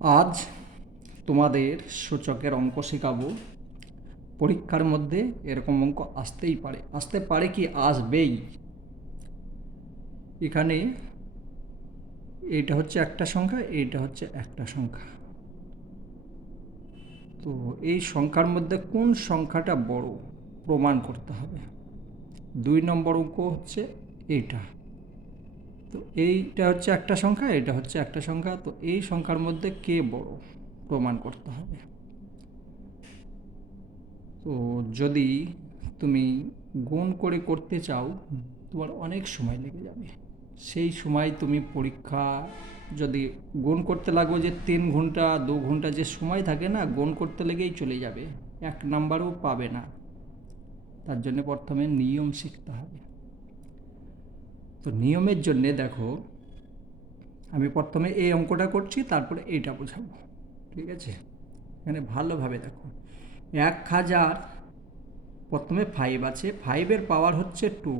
আজ তোমাদের সূচকের অঙ্ক শেখাবো। পরীক্ষার মধ্যে এরকম অঙ্ক আসতেই পারে, আসতে পারে কি আসবেই। এখানে এইটা হচ্ছে একটা সংখ্যা, এইটা হচ্ছে একটা সংখ্যা। তো এই সংখ্যার মধ্যে কোন সংখ্যাটা বড় প্রমাণ করতে হবে। 2 নম্বর অঙ্ক হচ্ছে এইটা। তো এইটা হচ্ছে একটা সংখ্যা, এটা হচ্ছে একটা সংখ্যা। তো এই সংখ্যার মধ্যে কে বড় প্রমাণ করতে হবে। তো যদি তুমি গুণ করে করতে চাও, তোমার অনেক সময় লেগে যাবে। সেই সময় তুমি পরীক্ষা যদি গুণ করতে লাগো, যে 3 ঘন্টা 2 ঘন্টা যে সময় থাকে না, গুণ করতে লেগেই চলে যাবে, 1 নাম্বারও পাবে না। তার জন্য প্রথমে নিয়ম শিখতে হবে। তো নিয়মের জন্যে দেখো, আমি প্রথমে এই অঙ্কটা করছি, তারপরে এইটা বোঝাবো। ঠিক আছে, এখানে ভালোভাবে দেখো। 1000, প্রথমে 5 আছে, 5-এর পাওয়ার হচ্ছে 2,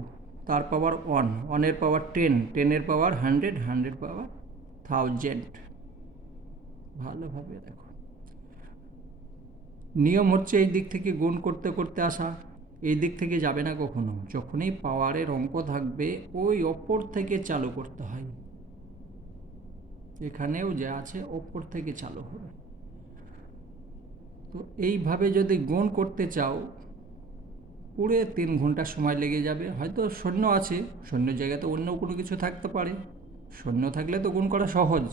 তার পাওয়ার 1, 1-এর পাওয়ার 10, 10-এর পাওয়ার 100, 100-এর পাওয়ার 1000। ভালোভাবে দেখো, নিয়ম হচ্ছে এই দিক থেকে গুণ করতে করতে আসা, এই দিক থেকে যাবে না কখনো। যখনই পাওয়ারের অঙ্ক থাকবে, ওই ওপর থেকে চালু করতে হয়। এখানেও যা আছে ওপর থেকে চালু হবে। তো এইভাবে যদি গুণ করতে চাও, পুরো 3 ঘন্টা সময় লেগে যাবে। হয়তো শূন্য আছে, শূন্য জায়গায় তো অন্য কোনো কিছু থাকতে পারে। শূন্য থাকলে তো গুণ করা সহজ,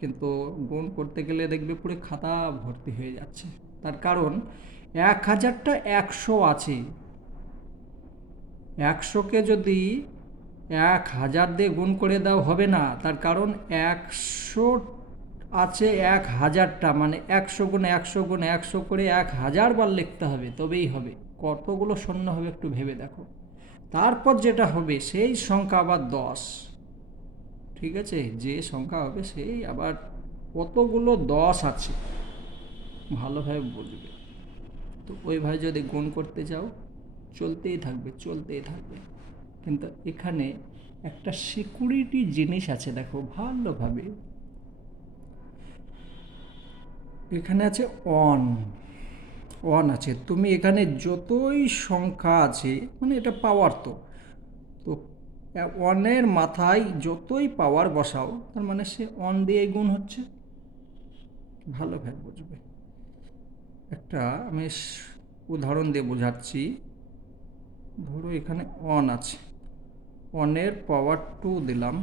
কিন্তু গুণ করতে গেলে দেখবে পুরো খাতা ভর্তি হয়ে যাচ্ছে। তার কারণ 1000টা 100 আছে, 100কে যদি 1000 দিয়ে গুণ করে দাও হবে না। তার কারণ 100 আছে 1000টা, মানে 100 গুণ 100 গুণ 100 করে 1000 বার লিখতে হবে, তবেই হবে। কতগুলো শূন্য হবে একটু ভেবে দেখো। তারপর যেটা হবে সেই সংখ্যা আবার 10। ঠিক আছে, যে সংখ্যা হবে সেই আবার কতগুলো 10 আছে, ভালোভাবে বুঝবে। তো ওইভাবে যদি গুণ করতে যাও, চলতেই থাকবে চলতেই থাকবে। কিন্তু এখানে একটা সিকিউরিটি জিনিস আছে, দেখো ভালোভাবে। এখানে আছে অন, অন আছে। তুমি এখানে যতই সংখ্যা আছে, মানে এটা পাওয়ার, তো তো অনের মাথায় যতই পাওয়ার বসাও, তার মানে সে অন দিয়ে গুণ হচ্ছে। ভালোভাবে বুঝবে। একটা আমি উদাহরণ দিয়ে বোঝাচ্ছি। ধরো এখানে অন আছে, অনের পাওয়ার 2 দিলাম,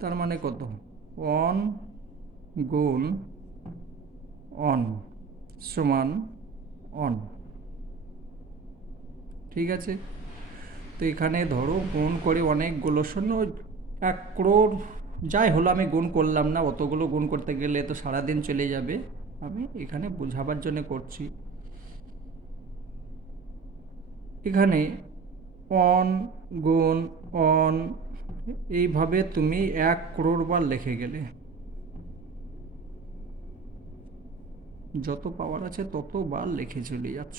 তার মানে কত? অন গুণ অন সমান অন। ঠিক আছে, তো এখানে ধরো গুণ করে অনেকগুলো শূন্য, 1 crore যাই হলো, আমি গুণ করলাম না। অতগুলো গুণ করতে গেলে তো সারাদিন চলে যাবে। আমি এখানে বোঝাবার জন্য করছি। এখানে অন গুণ অন, এইভাবে তুমি 1 crore বার লিখে গেলে। যত পাওয়ার আছে ততবার লিখে চলে যাচ্ছ।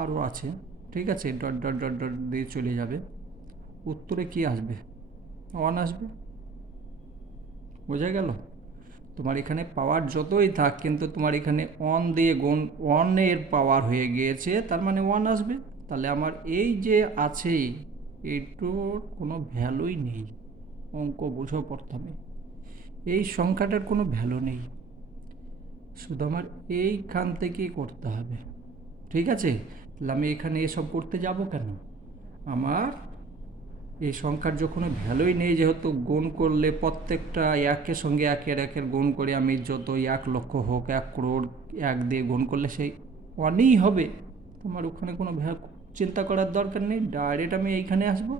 আরও আছে, ঠিক আছে, ডট ডট ডট ডট দিয়ে চলে যাবে। উত্তরে কি আসবে? অন আসবে। বোঝা গেল? তোমার এখানে পাওয়ার যতই থাক, কিন্তু তোমার এখানে অন দিয়ে গুণ, অনের পাওয়ার হয়ে গিয়েছে, তার মানে ওয়ান আসবে। তাহলে আমার এই যে আছে, এইটার কোনো ভ্যালুই নেই। অঙ্ক বুঝো প্রথমে, এই সংখ্যাটার কোনো ভ্যালু নেই। শুধু আমার এইখান থেকেই করতে হবে। ঠিক আছে, তাহলে আমি এখানে এসব করতে যাব কেন? আমার এই সংখ্যার যখন ভ্যালুই নেই, যেহেতু গুণ করলে প্রত্যেকটা একের সঙ্গে একের একের গুণ করে, আমি যত 1 লক্ষ হোক 1 crore 1 দিয়ে গুণ করলে সেই অনেই হবে। তোমার ওখানে কোনো চিন্তা করার দরকার নেই, ডাইরেক্ট আমি এইখানে আসবো,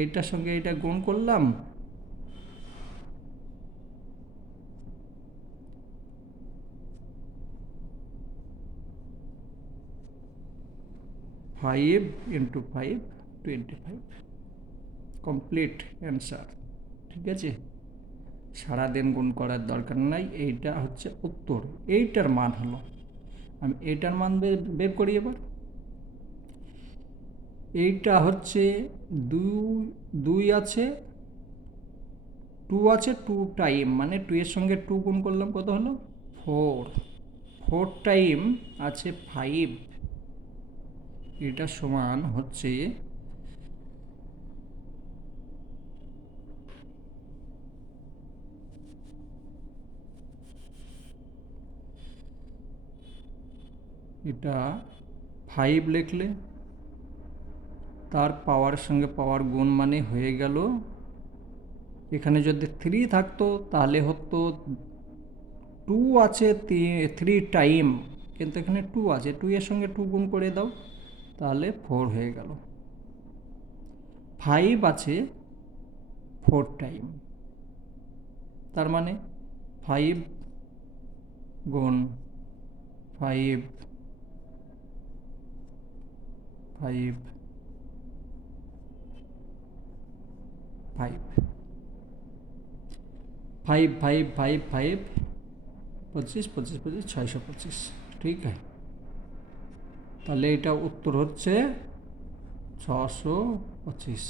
এইটার সঙ্গে এইটা গুণ করলাম। 5 × 5 25, কমপ্লিট অ্যান্সার। ঠিক আছে, সারাদিন গুণ করার দরকার নাই। এইটা হচ্ছে উত্তর, এইটার মান হলো। আমি এইটার মান বের করি এবার। এইটা হচ্ছে 2 আছে, টু আছে, টু টাইম মানে টু এর সঙ্গে টু গুণ করলাম কত হলো, ফোর। ফোর টাইম আছে ফাইভ, এটা সমান হচ্ছে এটা ফাইভ লিখলে তার পাওয়ারের সঙ্গে পাওয়ার গুণ মানে হয়ে গেল, এখানে যদি থ্রি থাকতো তাহলে হতো টু আছে থ্রি টাইম, কিন্তু এখানে টু আছে, টু এর সঙ্গে টু গুণ করে দাও তাহলে ফোর হয়ে গেল। ফাইভ আছে ফোর টাইম, তার মানে ফাইভ গুণ five, five, five, five five five five 25 25 25 625, ঠিক আছে। তাহলে এটা উত্তর হচ্ছে 625।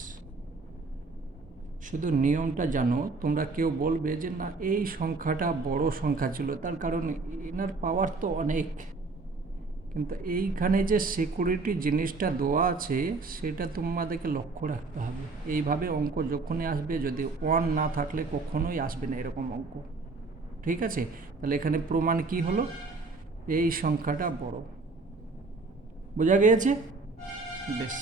শুধু নিয়মটা জানো, তোমরা কেউ বলবে যে না এই সংখ্যাটা বড় সংখ্যা ছিল, তার কারণ এনার পাওয়ার তো অনেক, কিন্তু এইখানে যে সিকিউরিটি জিনিসটা দেওয়া আছে সেটা তোমাদেরকে লক্ষ্য রাখতে হবে। এইভাবে অঙ্ক যখনই আসবে, যদি ওয়ান না থাকলে কখনোই আসবে না এরকম অঙ্ক, ঠিক আছে। তাহলে এখানে প্রমাণ কি হলো, এই সংখ্যাটা বড়, বোঝা গিয়েছে? বেশ,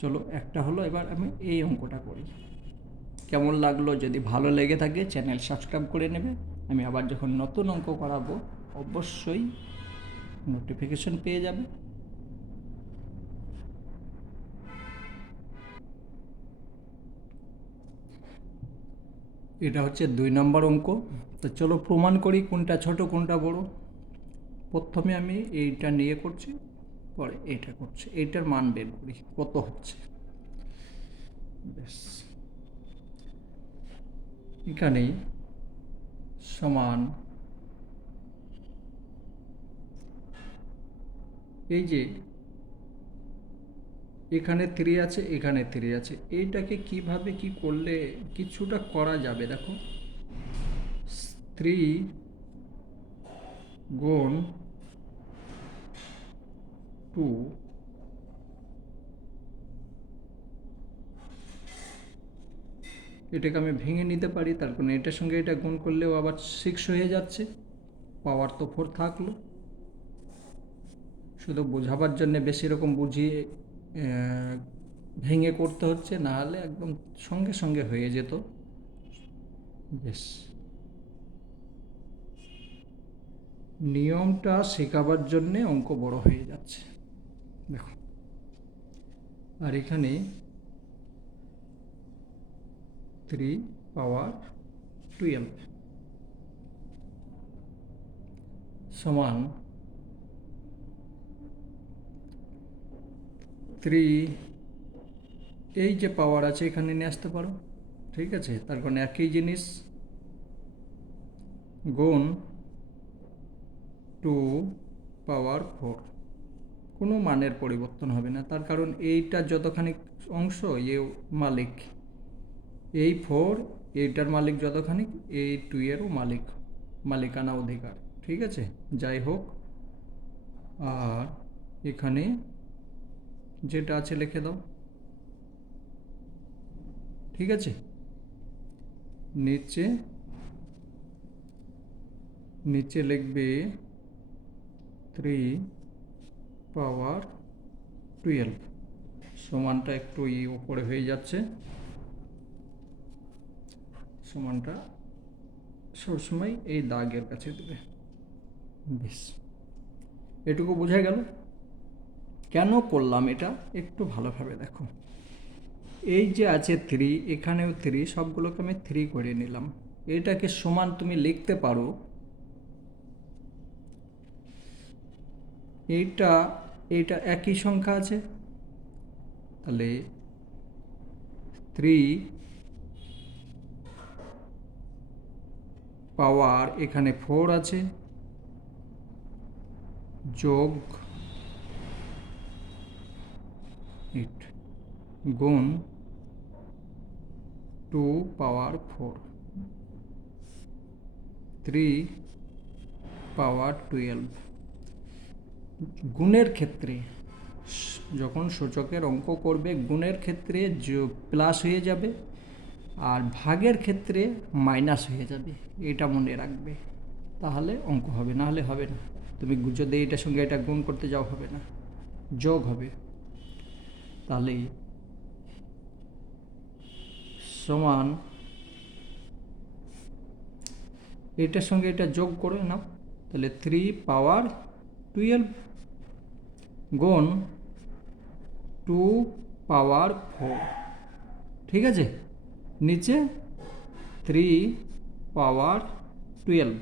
চলো একটা হলো, এবার আমি এই অঙ্কটা করি। কেমন লাগলো? যদি ভালো লেগে থাকে চ্যানেল সাবস্ক্রাইব করে নেবে। আমি আবার যখন নতুন অঙ্ক করাবো অবশ্যই নোটিফিকেশন পেয়ে যাবে। এটা হচ্ছে 2 নম্বর অঙ্ক। তো চলো প্রমাণ করি কোনটা ছোট কোনটা বড়। প্রথমে আমি এইটা নিয়ে করছি, পরে এইটা করছি, এইটার মান বের করি কত হচ্ছে। বেশ, এখানেই সমান, এই যে এখানে থ্রি আছে, এখানে থ্রি আছে, এইটাকে কিভাবে কি করলে কিছুটা করা যাবে দেখো। থ্রি গুণ টু, এটাকে আমি ভেঙে নিতে পারি, তার কারণে এটার সঙ্গে এটা গুণ করলেও আবার 6 হয়ে যাচ্ছে, পাওয়ার তো 4 থাকলো। শুধু বোঝাবার জন্য বেশি রকম বুঝিয়ে ভেঙে করতে হচ্ছে, না হলে একদম সঙ্গে সঙ্গে হয়ে যেত। বেশ, নিয়মটা শেখাবার জন্যে অঙ্ক বড় হয়ে যাচ্ছে দেখো। আর এখানে 3 পাওয়ার 12 সমান 3, এই যে পাওয়ার আছে এখানে নিয়ে আসতে পারো, ঠিক আছে। তার কারণে একই জিনিস গুণ 2 পাওয়ার 4, কোনো মানের পরিবর্তন হবে না, তার কারণ এইটার যতখানি অংশ এ মালিক, এই 4 এইটার মালিক যতখানি, এই 2 এরও মালিকানা অধিকার, ঠিক আছে। যাই হোক, আর এখানে যেটা আছে লিখে দাও, ঠিক আছে। নিচে নিচে লিখবে 3 পাওয়ার 12, সমানটা একটু উপরে হয়ে যাচ্ছে, সমানটা সবসময় এই দাগের কাছে দেবে। বেশ, এটুকু বোঝা গেল কেন করলাম এটা, একটু ভালোভাবে দেখো। এই যে আছে 3, এখানেও 3, সবগুলোকে আমি 3 করে নিলাম। এটাকে সমান তুমি লিখতে পারো, এইটা এইটা একই সংখ্যা আছে, তাহলে 3 পাওয়ার এখানে 4 আছে, যোগ 8 গুণ 2 পাওয়ার 4, 3^12। গুণের ক্ষেত্রে যখন সূচকের অঙ্ক করবে গুণের ক্ষেত্রে প্লাস হয়ে যাবে, আর ভাগের ক্ষেত্রে মাইনাস হয়ে যাবে, এটা মনে রাখবে, তাহলে অঙ্ক হবে, না হলে হবে না। তুমি যদি এটার সঙ্গে এটা গুণ করতে যাও হবে না, যোগ হবে। তাহলে সমান এটার সঙ্গে এটা যোগ করে নাও, তাহলে 3^12 গুণ 2^4। ঠিক আছে, নিচে 3^12।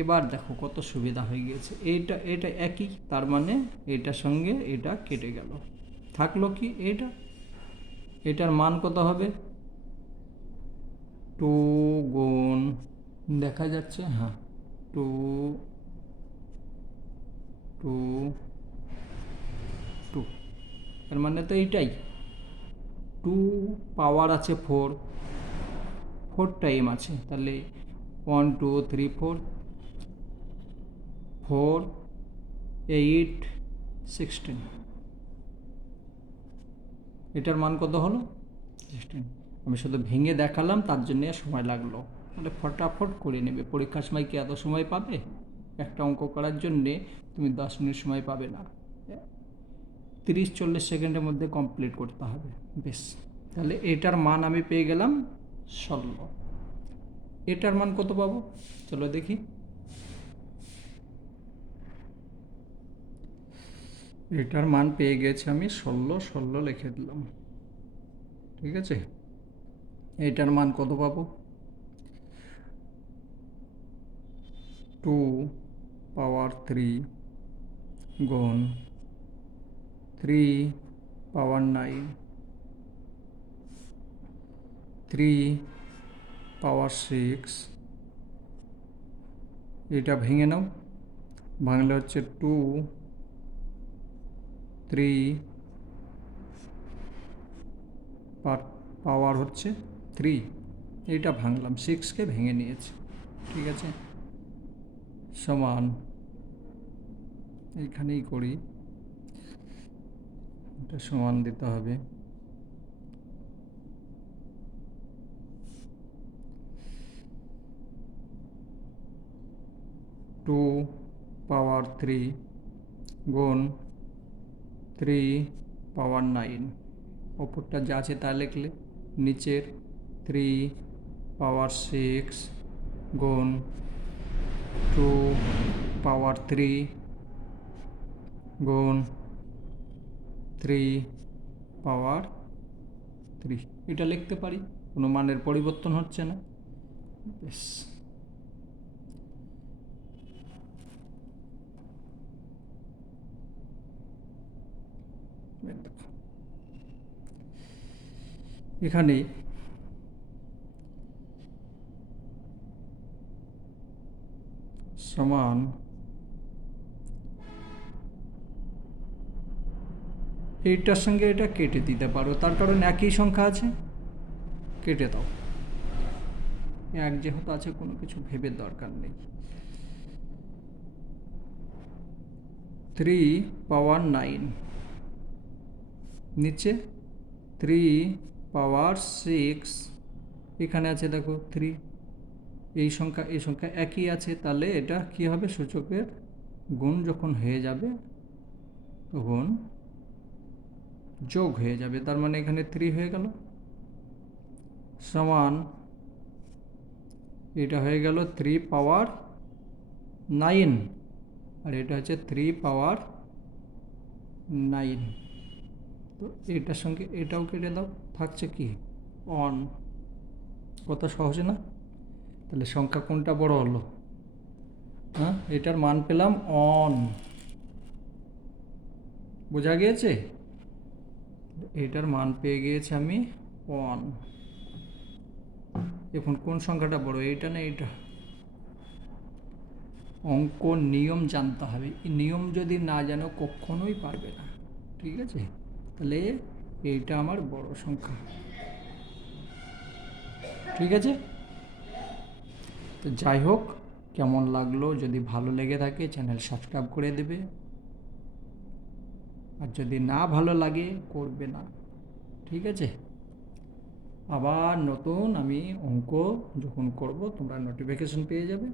এবার দেখো কত সুবিধা হয়ে গিয়েছে, এটা একই, তার মানে এটার সঙ্গে এটা কেটে গেল, থাকলো কি এটার মান কত হবে? 2 গুণ, দেখা যাচ্ছে, হ্যাঁ, 2 2 2, এর মানে তো এইটাই। 2 পাওয়ার আছে 4 টাইম আছে, তাহলে 1 2 3 4 4 8 16, এটার মান কত হলো? 16। আমি শুধু ভেঙে দেখালাম, তার জন্য সময় লাগলো, মানে ফটাফট করে নেবে। পরীক্ষার সময় কি এত সময় পাবে? একটা অঙ্ক করার জন্যে তুমি 10 মিনিট সময় পাবে না, 30-40 সেকেন্ডের মধ্যে কমপ্লিট করতে হবে, বেশ। তাহলে এটার মান আমি পেয়ে গেলাম 16। এটার মান কত পাবো? চলো দেখি। এটার মান পেয়ে গেছি আমি 16 লিখে দিলাম। ঠিক আছে, এটার মান কত পাবো? 2^3 গুণ 3^9 3^6। এটা ভেঙে নাও, ভাঙলে হচ্ছে 2 3 পাওয়ার হচ্ছে 3, এটা ভাঙলাম, 6কে ভেঙে নিয়েছি। ঠিক আছে, সমান, এইখানেই করি, এটা সমান দিতে হবে 2^3 গুণ 3^9, ওপরটা যা আছে তা লিখলে, নিচের 3^6 গুণ 2^3 গুণ 3^3, এটা লিখতে পারি, কোনো মানের পরিবর্তন হচ্ছে না, বেশ। এখানে সমান এইটার সঙ্গে এটা কেটে দিতে পারো, তার কারণ একই সংখ্যা আছে, কেটে দাও, এক যেহেতু আছে কোনো কিছু ভেবে দরকার নেই। 3^9, নিচে 3^6, এখানে আছে দেখো 3, এই সংখ্যা একই আছে, তাহলে এটা কি হবে? সূচকের গুণ যখন হয়ে যাবে তখন যোগ হয়ে যাবে, তার মানে এখানে 3 হয়ে গেল, সমান এটা হয়ে গেল 3^9, আর এটা হচ্ছে 3^9। তো এটার সঙ্গে এটাও কেটে দাও, থাকছে কি? অন। কত সহজ না? তাহলে সংখ্যা কোনটা বড় হলো? হ্যাঁ, এটার মান পেলাম অন, বোঝা গিয়েছে? এটার মান পেয়ে গিয়েছি আমি অন। এখন কোন সংখ্যাটা বড়, এইটা না এইটা? অঙ্ক নিয়ম জানতে হবে, এই নিয়ম যদি না জানো কখনোই পারবে না। ঠিক আছে, তাহলে এইটা আমার বড় সংখ্যা। ঠিক আছে, তো যাই হোক, কেমন লাগলো, যদি ভালো লেগে থাকে চ্যানেল সাবস্ক্রাইব করে দেবে, আর যদি না ভালো লাগে করবে না, ঠিক আছে? আবার নতুন আমি অঙ্ক যখন করব তোমরা নোটিফিকেশন পেয়ে যাবে।